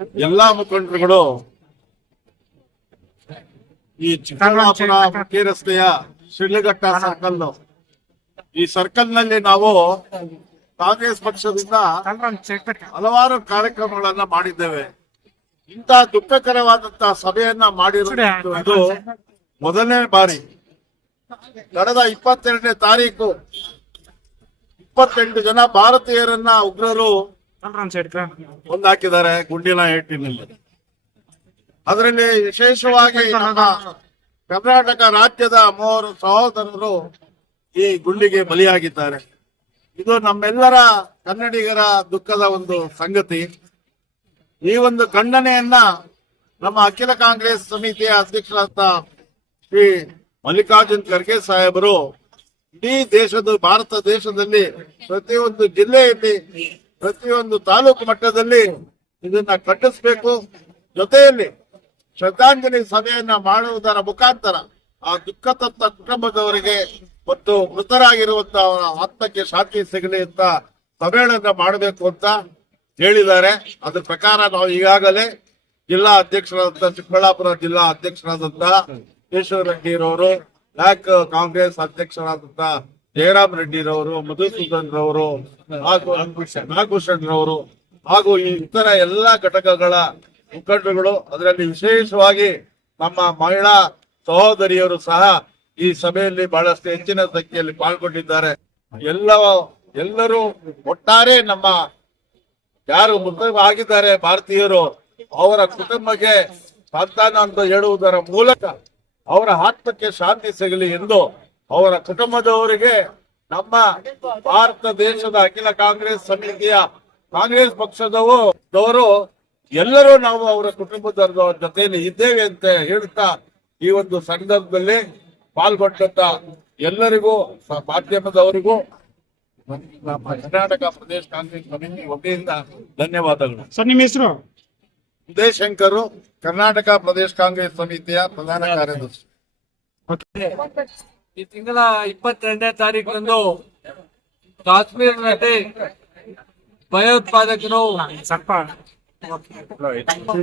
ಎಲ್ಲಾ ಮುಖಂಡರುಗಳು ಈ ಚಿಕ್ಕಬಳ್ಳಾಪುರ ಮುಖ್ಯ ರಸ್ತೆಯ ಶಿಡ್ಲಘಟ್ಟ ಸರ್ಕಲ್ ಈ ಸರ್ಕಲ್ನಲ್ಲಿ ನಾವು ಕಾಂಗ್ರೆಸ್ ಪಕ್ಷದಿಂದ ಹಲವಾರು ಕಾರ್ಯಕ್ರಮಗಳನ್ನ ಮಾಡಿದ್ದೇವೆ. ಇಂತಹ ದುಃಖಕರವಾದಂತಹ ಸಭೆಯನ್ನ ಮಾಡಿರುವುದು ಮೊದಲನೇ ಬಾರಿ. ಕಳೆದ ಇಪ್ಪತ್ತೆರಡನೇ ತಾರೀಕು ಇಪ್ಪತ್ತೆಂಟು ಜನ ಭಾರತೀಯರನ್ನ ಉಗ್ರರು ಒಂದಾಕಿದ್ದಾರೆ ಗುಂಡಿನ ಏಟಿನಲ್ಲಿ. ಅದರಲ್ಲಿ ವಿಶೇಷವಾಗಿ ನಮ್ಮ ಕರ್ನಾಟಕ ರಾಜ್ಯದ ಮೂವರು ಸಹೋದರರು ಈ ಗುಂಡಿಗೆ ಬಲಿಯಾಗಿದ್ದಾರೆ. ಇದು ನಮ್ಮೆಲ್ಲರ ಕನ್ನಡಿಗರ ದುಃಖದ ಒಂದು ಸಂಗತಿ. ಈ ಒಂದು ಖಂಡನೆಯನ್ನ ನಮ್ಮ ಅಖಿಲ ಕಾಂಗ್ರೆಸ್ ಸಮಿತಿಯ ಅಧ್ಯಕ್ಷರಾದ ಶ್ರೀ ಮಲ್ಲಿಕಾರ್ಜುನ್ ಖರ್ಗೆ ಸಾಹೇಬರು ಇಡೀ ದೇಶದ ಭಾರತ ದೇಶದಲ್ಲಿ ಪ್ರತಿಯೊಂದು ಜಿಲ್ಲೆಯಲ್ಲಿ ಪ್ರತಿಯೊಂದು ತಾಲೂಕು ಮಟ್ಟದಲ್ಲಿ ಇದನ್ನ ಕಟ್ಟಿಸ್ಬೇಕು. ಜೊತೆಯಲ್ಲಿ ಶ್ರದ್ಧಾಂಜಲಿ ಸಭೆಯನ್ನ ಮಾಡುವುದರ ಮುಖಾಂತರ ಆ ದುಃಖ ತತ್ತ ಕುಟುಂಬದವರಿಗೆ ಮತ್ತು ಮೃತರಾಗಿರುವಂತ ಅವರ ಆತ್ಮಕ್ಕೆ ಶಾಂತಿ ಸಿಗಲಿ ಅಂತ ಸಮ್ಮೇಳನ ಮಾಡಬೇಕು ಅಂತ ಹೇಳಿದ್ದಾರೆ. ಅದ್ರ ಪ್ರಕಾರ ನಾವು ಈಗಾಗಲೇ ಜಿಲ್ಲಾ ಅಧ್ಯಕ್ಷರಾದಂತ ಚಿಕ್ಕಬಳ್ಳಾಪುರ ಜಿಲ್ಲಾ ಅಧ್ಯಕ್ಷರಾದಂತ ಕೇಶವ ರೆಡ್ಡಿರವರು ಬ್ಲಾಕ್ ಕಾಂಗ್ರೆಸ್ ಅಧ್ಯಕ್ಷರಾದಂತ ಜಯರಾಮ್ ರೆಡ್ಡಿರವರು, ಮಧುಸೂದನ್ ರವರು, ಹಾಗೂ ನಾಗಭೂಷಣ್ ರವರು ಹಾಗೂ ಈ ಇತರ ಎಲ್ಲಾ ಘಟಕಗಳ ಮುಖಂಡರುಗಳು, ಅದರಲ್ಲಿ ವಿಶೇಷವಾಗಿ ನಮ್ಮ ಮಹಿಳಾ ಸಹೋದರಿಯರು ಸಹ ಈ ಸಭೆಯಲ್ಲಿ ಬಹಳಷ್ಟು ಹೆಚ್ಚಿನ ಸಂಖ್ಯೆಯಲ್ಲಿ ಪಾಲ್ಗೊಂಡಿದ್ದಾರೆ. ಎಲ್ಲ, ಎಲ್ಲರೂ ಒಟ್ಟಾರೆ ನಮ್ಮ ಯಾರು ಮೃತವಾಗಿದ್ದಾರೆ ಭಾರತೀಯರು, ಅವರ ಕುಟುಂಬಕ್ಕೆ ಸಂತಾನ ಅಂತ ಹೇಳುವುದರ ಮೂಲಕ ಅವರ ಆತ್ಮಕ್ಕೆ ಶಾಂತಿ ಸಿಗಲಿ ಎಂದು ಅವರ ಕುಟುಂಬದವರಿಗೆ ನಮ್ಮ ಭಾರತ ದೇಶದ ಅಖಿಲ ಕಾಂಗ್ರೆಸ್ ಸಮಿತಿಯ ಕಾಂಗ್ರೆಸ್ ಪಕ್ಷದವರು ಎಲ್ಲರೂ ನಾವು ಅವರ ಕುಟುಂಬದವರ ಜೊತೆಯಲ್ಲಿ ಇದ್ದೇವೆ ಅಂತ ಹೇಳುತ್ತಾ ಈ ಒಂದು ಸಂದರ್ಭದಲ್ಲಿ ಪಾಲ್ಗೊಂಡಂತ ಎಲ್ಲರಿಗೂ ಮಾಧ್ಯಮದವರಿಗೂ ಕರ್ನಾಟಕ ಪ್ರದೇಶ ಕಾಂಗ್ರೆಸ್ ಸಮಿತಿ ವತಿಯಿಂದ ಧನ್ಯವಾದಗಳು. ಸರ್ ನಿಮ್ಮ ಹೆಸರು? ಉದಯಶಂಕರ್ ಕರ್ನಾಟಕ ಪ್ರದೇಶ ಕಾಂಗ್ರೆಸ್ ಸಮಿತಿಯ ಪ್ರಧಾನ ಕಾರ್ಯದರ್ಶಿ. ಈ ತಿಂಗಳ ಇಪ್ಪತ್ತೆರಡನೇ ತಾರೀಕಂದು ಕಾಶ್ಮೀರದಲ್ಲಿ ಭಯೋತ್ಪಾದಕರು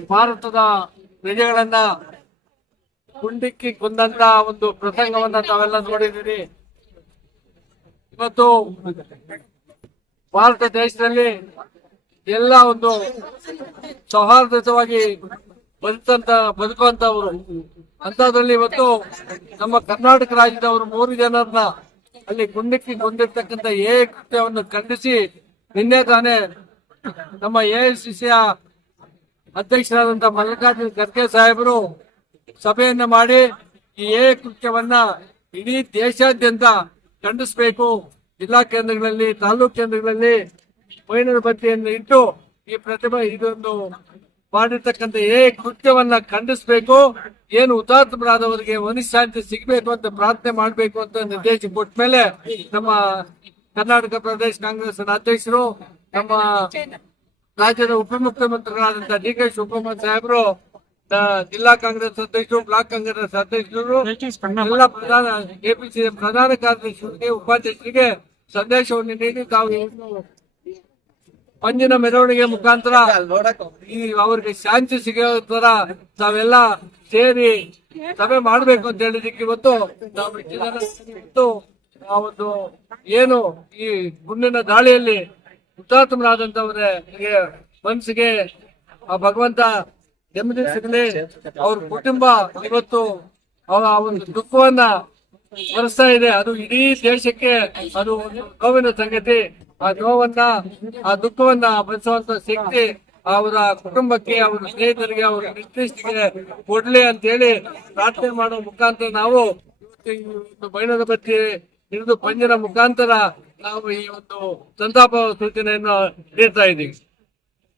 ಭಾರತದ ಪ್ರಜೆಗಳನ್ನ ಕುಂಡಿಕ್ಕಿ ಕೊಂದಂತ ಒಂದು ಪ್ರಸಂಗವನ್ನ ತಾವೆಲ್ಲ ನೋಡಿದ್ದೀರಿ. ಇವತ್ತು ಭಾರತ ದೇಶದಲ್ಲಿ ಎಲ್ಲ ಒಂದು ಸೌಹಾರ್ದಯುತವಾಗಿ ಬದುಕಂತ ಬದುಕುವಂತವರು ಅಂತದ್ರಲ್ಲಿ ಇವತ್ತು ನಮ್ಮ ಕರ್ನಾಟಕ ರಾಜ್ಯದವರು ಮೂರು ಜನರನ್ನ ಅಲ್ಲಿ ಗುಂಡಿಕ್ಕಿ ಕೊಂದಿರ್ತಕ್ಕಂಥ ಎ ಕೃತ್ಯವನ್ನು ಖಂಡಿಸಿ ನಿನ್ನೆ ತಾನೇ ನಮ್ಮ ಎಐಸಿಸಿಯ ಅಧ್ಯಕ್ಷರಾದಂತಹ ಮಲ್ಲಿಕಾರ್ಜುನ ಖರ್ಗೆ ಸಾಹೇಬರು ಸಭೆಯನ್ನು ಮಾಡಿ ಈ ಎ ಕೃತ್ಯವನ್ನ ಇಡೀ ದೇಶಾದ್ಯಂತ ಖಂಡಿಸಬೇಕು. ಜಿಲ್ಲಾ ಕೇಂದ್ರಗಳಲ್ಲಿ, ತಾಲೂಕು ಕೇಂದ್ರಗಳಲ್ಲಿ ಮೈನರ್ ಬತ್ತಿಯನ್ನು ಇಟ್ಟು ಈ ಪ್ರತಿಭೆ ಇದೊಂದು ಮಾಡಿರ್ತಕ್ಕಂಥ ಏ ಕೃತ್ಯವನ್ನ ಖಂಡಿಸಬೇಕು, ಏನು ಹುತಾತ್ಮರಾದವರಿಗೆ ಮನಃಶಾಂತಿ ಸಿಗಬೇಕು ಅಂತ ಪ್ರಾರ್ಥನೆ ಮಾಡಬೇಕು ಅಂತ ನಿರ್ದೇಶ ಕೊಟ್ಟ ಮೇಲೆ ನಮ್ಮ ಕರ್ನಾಟಕ ಪ್ರದೇಶ ಕಾಂಗ್ರೆಸ್ ಅಧ್ಯಕ್ಷರು, ನಮ್ಮ ರಾಜ್ಯದ ಉಪಮುಖ್ಯಮಂತ್ರಿಗಳಾದಂತಹ ಡಿ ಕೆ ಶಿವಕುಮಾರ್ ಸಾಹೇಬರು ಜಿಲ್ಲಾ ಕಾಂಗ್ರೆಸ್ ಅಧ್ಯಕ್ಷರು, ಬ್ಲಾಕ್ ಕಾಂಗ್ರೆಸ್ ಅಧ್ಯಕ್ಷರು, ಎಲ್ಲ ಪ್ರಧಾನ ಕೆಪಿಸಿ ಪ್ರಧಾನ ಕಾರ್ಯದರ್ಶಿ ಉಪಾಧ್ಯಕ್ಷರಿಗೆ ಸಂದೇಶವನ್ನು ನೀಡಿ ತಾವು ಪಂಜಿನ ಮೆರವಣಿಗೆ ಮುಖಾಂತರ ಈ ಅವ್ರಿಗೆ ಶಾಂತಿ ಸಿಗೋ ತರ ತಾವೆಲ್ಲ ಸೇರಿ ಸಭೆ ಮಾಡ್ಬೇಕು ಅಂತ ಹೇಳಿದಕ್ಕೆ ಇವತ್ತು ನಾವು ಆ ಒಂದು ಏನು ಈ ಗುಂಡಿನ ದಾಳಿಯಲ್ಲಿ ಹುತಾತ್ಮರಾದಂತವರಿಗೆ ಮನಸ್ಸಿಗೆ ಆ ಭಗವಂತ ನೆಮ್ಮದಿ ಸಿಗಲಿ. ಅವ್ರ ಕುಟುಂಬ ಇವತ್ತು ಅವರ ಆ ಒಂದು ದುಃಖವನ್ನ ಬರೆಸ್ತಾ ಇದೆ. ಅದು ಇಡೀ ದೇಶಕ್ಕೆ ಅದು ಒಂದು ನೋವಿನ ಸಂಗತಿ. ಆ ನೋವನ್ನ, ಆ ದುಃಖವನ್ನ ಬಳಸುವಂತ ಶಕ್ತಿ ಅವರ ಕುಟುಂಬಕ್ಕೆ, ಅವರ ಸ್ನೇಹಿತರಿಗೆ, ಅವರ ನಿರ್ದಿಷ್ಟಿಗೆ ಕೊಡ್ಲಿ ಅಂತ ಹೇಳಿ ಪ್ರಾರ್ಥನೆ ಮಾಡೋ ಮುಖಾಂತರ ನಾವು ಬೈಣದ ಬತ್ತಿ ಹಿಡಿದು ಪಂಜರ ಮುಖಾಂತರ ನಾವು ಈ ಒಂದು ಸಂತಾಪ ಸೂಚನೆಯನ್ನು ನೀಡ್ತಾ ಇದ್ದೀವಿ.